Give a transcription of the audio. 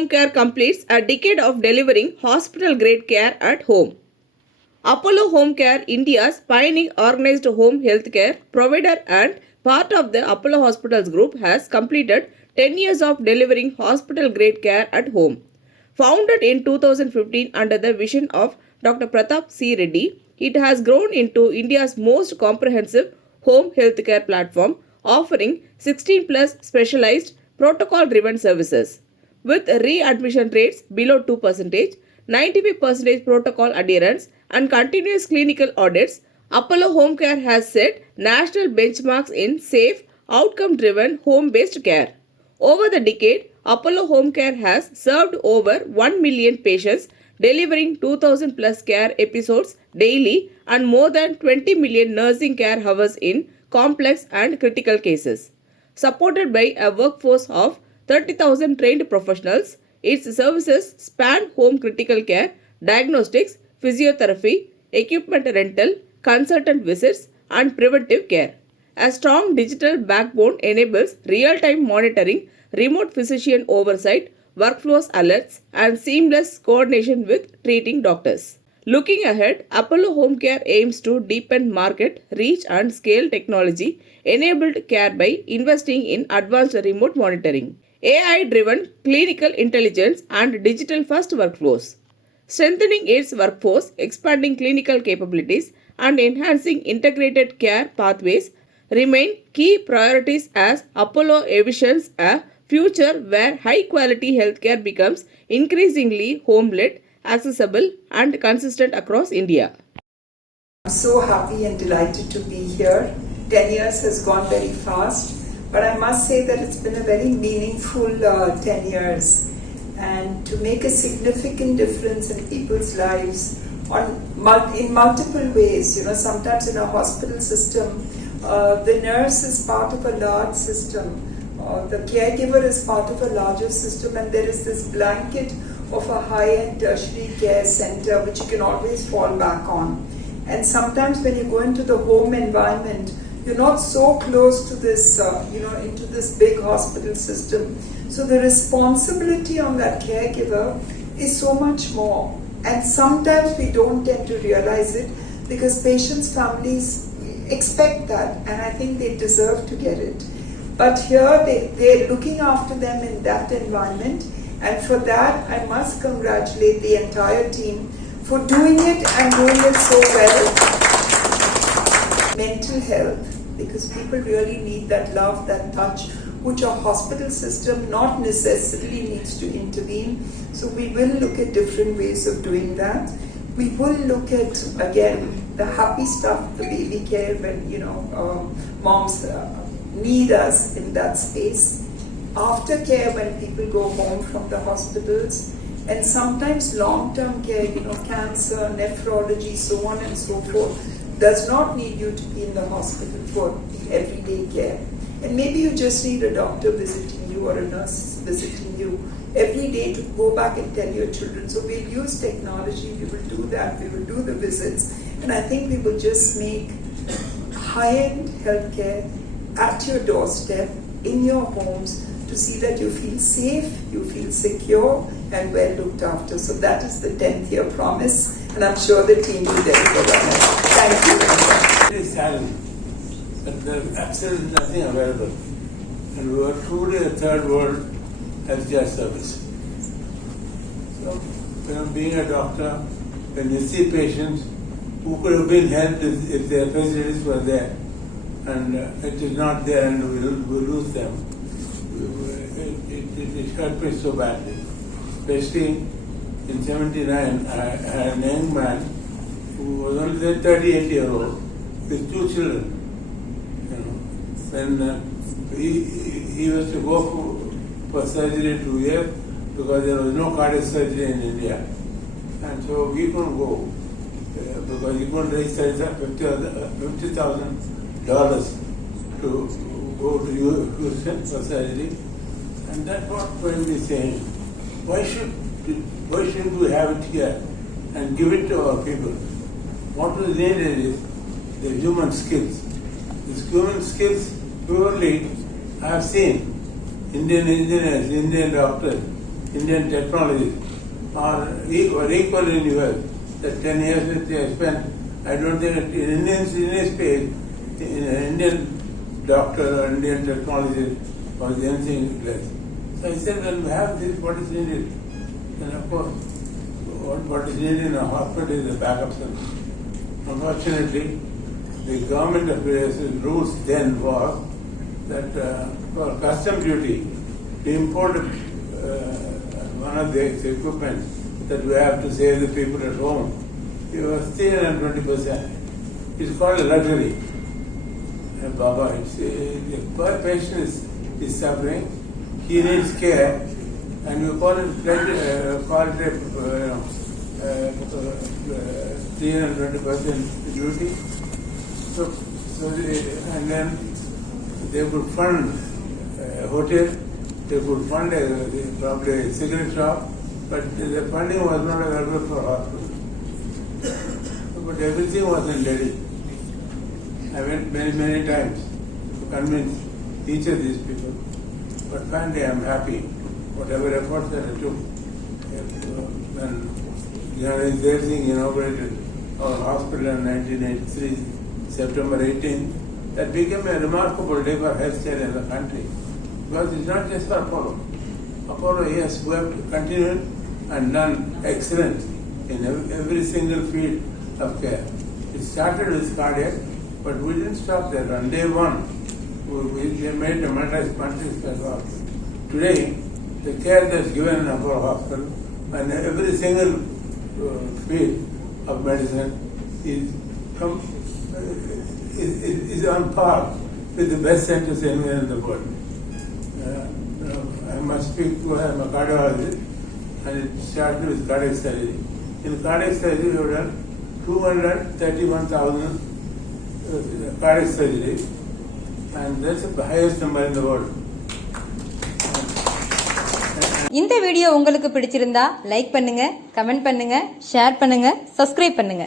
Homecare completes a decade of delivering hospital-grade care at home. Apollo Homecare, India's pioneering organized home healthcare provider and part of the Apollo Hospitals Group, has completed 10 years of delivering hospital-grade care at home. Founded in 2015 under the vision of Dr. Prathap C. Reddy, it has grown into India's most comprehensive home healthcare platform, offering 16 plus specialized protocol-driven services. With readmission rates below 2%, 95% protocol adherence, and continuous clinical audits, Apollo Homecare has set national benchmarks in safe, outcome-driven home-based care. Over the decade, Apollo Homecare has served over 1 million patients, delivering 2,000 plus care episodes daily and more than 20 million nursing care hours in complex and critical cases. Supported by a workforce of 30,000 trained professionals, its services span home critical care, diagnostics, physiotherapy, equipment rental, consultant visits, and preventive care. A strong digital backbone enables real-time monitoring, remote physician oversight, workflows alerts, and seamless coordination with treating doctors. Looking ahead, Apollo Homecare aims to deepen market reach and scale technology-enabled care by investing in advanced remote monitoring, AI-driven clinical intelligence, and digital-first workflows. Strengthening its workforce, expanding clinical capabilities, and enhancing integrated care pathways remain key priorities as Apollo envisions a future where high-quality healthcare becomes increasingly home-led, accessible, and consistent across India. I'm so happy and delighted to be here. 10 years has gone very fast, but I must say that it's been a very meaningful 10 years. And to make a significant difference in people's lives in multiple ways. Sometimes in a hospital system, the nurse is part of a large system, the caregiver is part of a larger system, and there is this blanket of a high-end tertiary care center which you can always fall back on. And sometimes when you go into the home environment, you're not so close to this, into this big hospital system. So the responsibility on that caregiver is so much more. And sometimes we don't tend to realize it because patients' families expect that, and I think they deserve to get it. But here they're looking after them in that environment, and for that I must congratulate the entire team for doing it and doing it so well. Mental health, because people really need that love, that touch, which our hospital system not necessarily needs to intervene. So we will look at different ways of doing that. We will look at, again, the happy stuff, the baby care, when moms need us in that space. Aftercare, when people go home from the hospitals, and sometimes long-term care, cancer, nephrology, so on and so forth, does not need you to be in the hospital for the everyday care. And maybe you just need a doctor visiting you or a nurse visiting you every day to go back and tell your children. So we'll use technology, we will do that, we will do the visits, and I think we will just make high-end healthcare at your doorstep, in your homes, to see that you feel safe, you feel secure, and well looked after. So that is the 10th year promise, and I'm sure the team will deliver on it. Thank you. It is challenging, but there's absolutely nothing available. And we are truly a third world healthcare service. So, being a doctor, when you see patients who could have been helped if their facilities were there, and it is not there, and we lose them, it hurt me so badly. Especially in 79, I had a young man who was only 38-year-old with 2 children. When he was to go for surgery 2 years because there was no cardiac surgery in India, and so we couldn't go because he couldn't raise $50,000 to go to Houston for surgery. And that's what we'll be saying. Why shouldn't we have it here and give it to our people? What we needed is the human skills. These human skills purely I have seen Indian engineers, Indian doctors Indian technology are equal in US. The 10 years that they have spent, I don't think in Indian space, in an Indian doctor or Indian technology was anything less. So I said, when we have this, what is needed? And of course, what is needed in a hospital is a backup service. Unfortunately, the government of various rules then was that for custom duty, we imported one of the equipment that we have to save the people at home. It was 320%. It's called a luxury. Baba, the poor patient is suffering, he needs care, and you call it 320% duty. And then they could fund a hotel, they could fund probably a cigarette shop, but the funding was not available for hospital. But everything was in Reddy. I went many times to convince each of these people. But finally I am happy, whatever efforts that I took. When United States inaugurated our hospital in 1983, September 18, that became a remarkable day for healthcare in the country. Because it's not just for Apollo. Apollo, yes, we have continued and done excellent in every single field of care. It started with cardiac, but we didn't stop there. On day one, we made a multi-special. Today, the care that's given in Apollo Hospital and every single field of medicine is on par with the best centers anywhere in the world. I must speak to a cardiologist, and it started with cardiac surgery. In cardiac surgery, we have done 231,000 cardiac surgery, and that's the highest number in the world. இந்த video உங்களுக்கு பிடிச்சிருந்தா like பண்ணுங்க, comment பண்ணுங்க, share பண்ணுங்க, subscribe பண்ணுங்க.